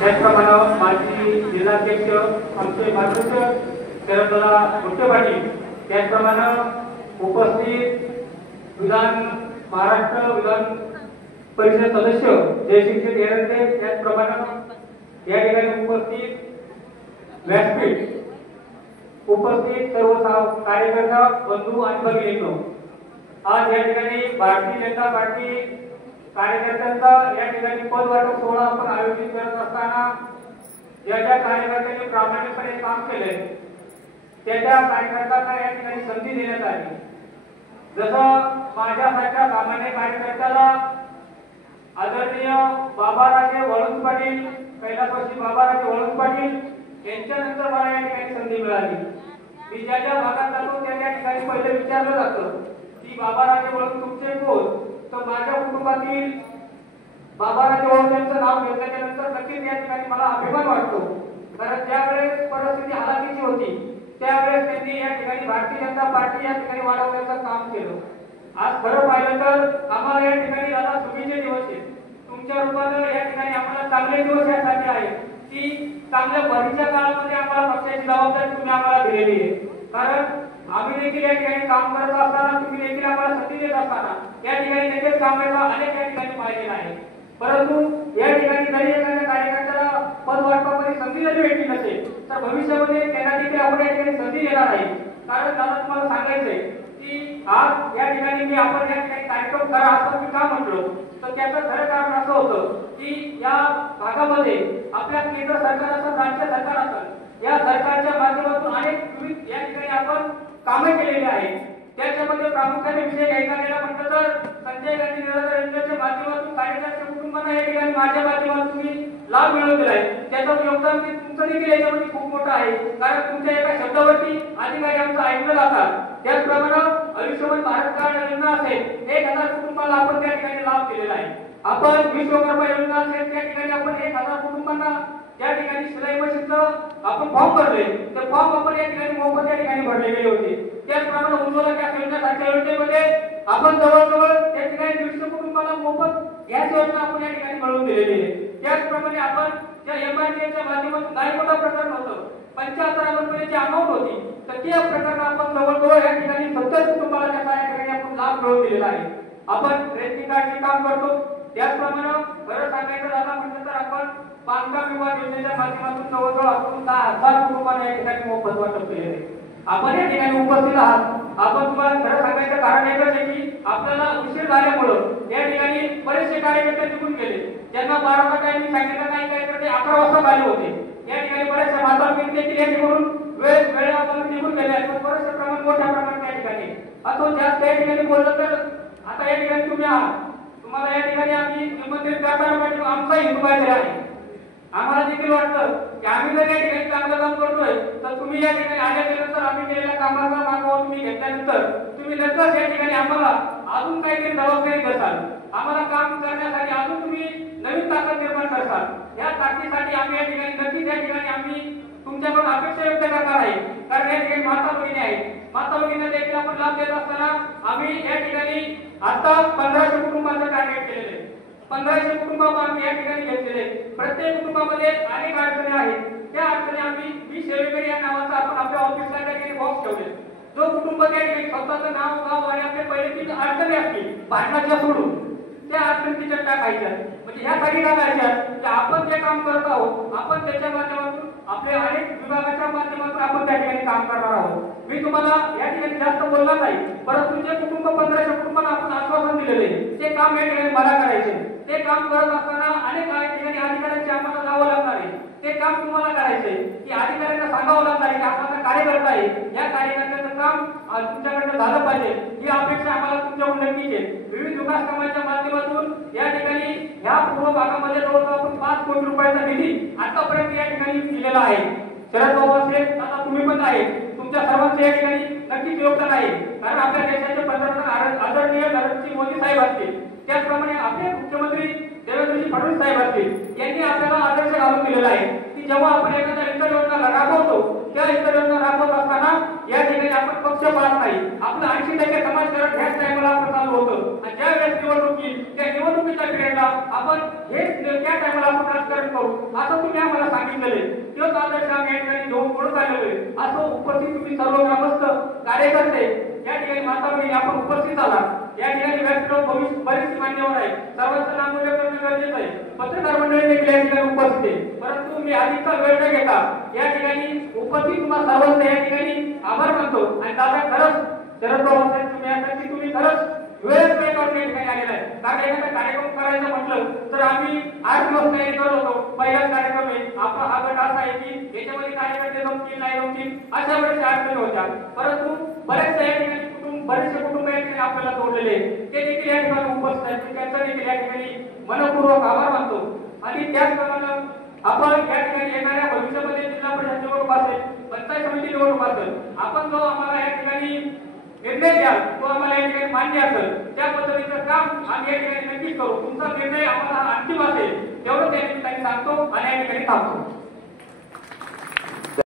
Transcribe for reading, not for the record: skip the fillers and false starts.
त्याचप्रमाणे माजी जिल्हाध्यक्ष आमचे मार्गदर्शक शरददादा गुट्टे पाटील, त्याचप्रमाणे उपस्थित महाराष्ट्र विधान परिषद सदस्य जयशिक्षक एरंदे, त्याचप्रमाणे या ठिकाणी उपस्थित व्यासपीठ उपस्थित सर्व कार्यकर्ता बंधू आणि भगिनींनो, आज या ठिकाणी भारतीय जनता पार्टी कार्यकर्त्यांचा या ठिकाणी पद वाटप सोहळा आपण आयोजित करत असताना ज्या कार्यकर्त्यांनी प्रामाणिकपणे काम केले त्या कार्यकर्त्यांना या ठिकाणी संधी देण्यात आली। जसं माझ्यासारख्या सामान्य कार्यकर्त्याला आदरणीय बाबाराजे वळून पाटील, कैलासवासी बाबाराजे वळून पाटील यांच्यानंतर मला या ठिकाणी संधी मिळाली। मी ज्या भागात जातो त्या ठिकाणी पहिले विचारलं जातं की बाबाराजे वळून तुमचे कोण, तर माझ्या कुटुंबातील बाबाराजे वळून यांचं नाव घेतल्याच्या नंतर नक्कीच या ठिकाणी मला अभिमान वाटतो। कारण ज्यावेळेस परिस्थिती हालाकीची होती त्यावेळेस त्यांनी या ठिकाणी भारतीय जनता पार्टी या ठिकाणी वाढवण्याचं काम केलं। आज खरं पाहिलं तर आम्हाला या ठिकाणी दादा सुखीचे दिवस आहेत, तुमच्या रूपानं या ठिकाणी आम्हाला चांगले दिवस यासाठी आहेत की चांगल्या भरीच्या काळामध्ये आम्हाला पक्षाची जबाबदारी तुम्ही आम्हाला दिलेली आहे। कारण आम्ही देखील या ठिकाणी काम करत असताना तुम्ही देखील आम्हाला संधी देत असताना या ठिकाणी देखील कामाचा अनेक या ठिकाणी पाहिलेला आहे। परंतु या ठिकाणी जरी एखाद्या कार्यकर्त्याला पद वाटपामध्ये संधी जरी भेटली नसेल तर भविष्यामध्ये त्यांना देखील आपण या ठिकाणी संधी देणार आहे। कारण दादा तुम्हाला सांगायचंय की आज या ठिकाणी आपण या ठिकाणी कार्यक्रम करा असं मी का म्हटलो, तर त्याचं खरं कारण असं होतं की या भागामध्ये आपल्या केंद्र सरकार असेल, राज्य सरकार असेल, या सरकारच्या माध्यमातून अनेक विविध या ठिकाणी आपण कामे केलेली आहेत। त्याच्यामध्ये प्रामुख्याने विषय घ्यायचा गेला म्हटलं तर संजय गांधी निराधार योजनेच्या माध्यमातून कार्यकर्त्या कुटुंबांना या ठिकाणी माझ्या माध्यमातून तुम्ही लाभ मिळवलेला आहे। त्याचं योगदान तुमचं देखील याच्यामध्ये खूप मोठं आहे, कारण तुमच्या एका शब्दावरती अधिकारी आमचं ऐकलं जातात। त्याचप्रमाणे आयुष्यमान भारत कार्ड योजना असेल, 1000 कुटुंबाला आपण त्या ठिकाणी लाभ दिलेला आहे। आपण विश्वकर्मा योजना असेल त्या ठिकाणी आपण 1000 कुटुंबांना त्या ठिकाणी शिलाई मशीनचं आपण फॉर्म भरले, ते फॉर्म आपण या ठिकाणी मोफत या ठिकाणी भरले गेले होते। त्याचप्रमाणे उज्ज्वला गॅस योजनेसारख्या योजनेमध्ये आपण जवळजवळ त्या ठिकाणी 150 कुटुंबाला मोफत गॅस योजना आपण या ठिकाणी मिळवून दिलेली आहे। त्याचप्रमाणे आपण त्या एमआरटीच्या माध्यमातून काही मोठा प्रकरण होतं, 75,000 रुपयाची अमाऊंट होती, तर त्या प्रकरण आपण जवळजवळ या ठिकाणी 70 कुटुंबाला त्याचा या ठिकाणी आपण लाभ मिळवून दिलेला आहे। आपण रेशन कार्डचे काम करतो। त्याचप्रमाणे खरं सांगायचं झालं म्हटलं तर आपण बांधकाम विभाग योजनेच्या माध्यमातून जवळजवळ आपण 10,000 कुटुंबांना या ठिकाणी मोफत वाटप केलेले आहे। आपण या ठिकाणी उपस्थित आहात। आपण तुम्हाला खरं सांगायचं कारण एकच आहे की आपल्याला उशीर झाल्यामुळं या ठिकाणी बरेचसे कार्यकर्ते निघून गेले, ज्यांना 12चा टायमिंग सांगितलं, काही कार्यकर्ते 11 वाजता आले होते। या ठिकाणी बरेचसे मातापिता देखील या ठिकाणी वेळेअभावी निघून गेले आहेत, पण बरेचसे प्रमाण मोठ्या प्रमाणात या ठिकाणी अजून जास्त या ठिकाणी बोललं तर आता या ठिकाणी तुम्ही आहात, तुम्हाला या ठिकाणी आम्ही निमंत्रित करताना पाहिजे आमचा हिंदू बाजार आहे। आम्हाला देखील वाटतं की आम्ही जर या ठिकाणी चांगलं काम करतोय तर तुम्ही या ठिकाणी आल्यानंतर आम्ही केलेल्या कामाचा मागोवा तुम्ही घेतल्यानंतर तुम्ही नंतर या ठिकाणी आम्हाला अजून काहीतरी जबाबदारी करताल, आम्हाला काम करण्यासाठी अजून तुम्ही नवीन ताकद निर्माण करताल। या ताकदीसाठी आम्ही या ठिकाणी नक्कीच या ठिकाणी आम्ही तुमच्याकडून अपेक्षा व्यक्त करणार आहे। कारण या ठिकाणी माता भगिनी आहेत, माता भगिनींना देखील आपण लाभ देत असताना आम्ही या ठिकाणी आता 1500 कुटुंबांचं टार्गेट केलेलं आहे। 1500 कुटुंबांना आम्ही या ठिकाणी घेतलेले, प्रत्येक कुटुंबामध्ये अनेक अडचणी आहेत, त्या अडचणी आम्ही मी सेवेकरी या नावाचा आपण आपल्या ऑफिसला त्या ठिकाणी बॉक्स ठेवले। जो कुटुंब त्या ठिकाणी स्वतःचं नाव गाव आणि आपले पहिले 3 अडचणी असतील भांडणाच्या सोडून त्या अडचणीच्या टाकायच्या, म्हणजे ह्यासाठी टाकायच्या की आपण जे काम करत आहोत आपण त्याच्या माध्यमातून आपल्या अनेक विभागाच्या माध्यमातून आपण त्या ठिकाणी काम करणार आहोत। मी तुम्हाला या ठिकाणी जास्त बोलणार नाही, परंतु जे कुटुंब 1500 कुटुंबांना आपण आश्वासन दिलेले ते काम या ठिकाणी मला करायचे। ते काम करत असताना अनेक ठिकाणी अधिकाऱ्यांची आम्हाला जावं लागणार आहे, ते काम तुम्हाला करायचंय की अधिकाऱ्यांना सांगावं लागणार आहे की आपला कार्यकर्ता आहे, या कार्यकर्त्याचं काम तुमच्याकडे झालं पाहिजे, ही अपेक्षा आम्हाला तुमच्याकडून नक्कीच आहे। विविध विकास कामांच्या माध्यमातून या ठिकाणी ह्या पूर्व भागामध्ये जवळजवळ आपण 5 कोटी रुपयाचा निधी आतापर्यंत या ठिकाणी दिलेला आहे। शरद बाबू असेल, आता तुम्ही पण आहे, तुमच्या सर्वांचे या ठिकाणी नक्कीच योगदान आहे। कारण आपल्या देशाचे पंतप्रधान आदरणीय नरेंद्र मोदी साहेब असतील, त्याचप्रमाणे आपले मुख्यमंत्री देवेंद्र फडणवीस साहेब असतील, यांनी आपल्याला आदर्श घालून दिलेला आहे की जेव्हा आपण एखाद्या इतर योजना राबवतो त्या इतर योजना राबवत असताना या ठिकाणी आपण पक्ष पाहत नाही, आपलं 80% समाजकारण ह्याच टाइमला आपण चालू होतं आणि ज्या वेळेस निवडणुकीच्या पिरियडला आपण हेच त्या टाइमला आपण राजकारण करू असं तुम्ही सांगितलेले तोच आदर्श आम्ही या ठिकाणी घेऊन पुढे चाललेलो आहे. असं उपस्थित तुम्ही सर्व ग्रामस्थ कार्यकर्ते या ठिकाणी माता भगिनी आपण उपस्थित आला. या ठिकाणी व्यासपीठावर भविष्य बरेचसे मान्यवर आहे, सर्वांचं नाव उल्लेख करणं गरजेचं आहे. पत्रकार मंडळी देखील या ठिकाणी उपस्थित आहे, परंतु मी अधिकचा वेळ न घेता या ठिकाणी उपस्थित तुम्हाला सर्वांचं या ठिकाणी आभार मानतो. आणि दादा खरंच शरद पवार साहेब तुम्ही यासाठी तुम्ही खरंच वेळच वेळ काढून या ठिकाणी आलेला आहे. कारण एखादा कार्यक्रम करायचं म्हटलं तर आम्ही 8 दिवस तयारी करत होतो. पहिलाच कार्यक्रम आहे आपला, हा गट असा आहे की याच्यामध्ये कार्यकर्ते जमतील नाही जमतील अशा वेळेस अडचणी होत्या, परंतु बरेचसे या ठिकाणी बरेचसे कुटुंब या ठिकाणी आपल्याला जोडलेले ते देखील या ठिकाणी उपस्थित आहेत. त्यांचा देखील या ठिकाणी मनपूर्वक आभार मानतो. आणि त्याचप्रमाणे आपण या ठिकाणी येणाऱ्या भविष्यामध्ये जिल्हा परिषद निवडणूक असेल, पंचायत समिती निवडणूक असेल, आपण जो आम्हाला या ठिकाणी निर्णय द्या तो आम्हाला या ठिकाणी मान्य असेल त्या पद्धतीचं काम आम्ही या ठिकाणी नक्कीच करू. तुमचा निर्णय आम्हाला अंतिम असेल एवढं त्या ठिकाणी सांगतो आणि या ठिकाणी थांबतो.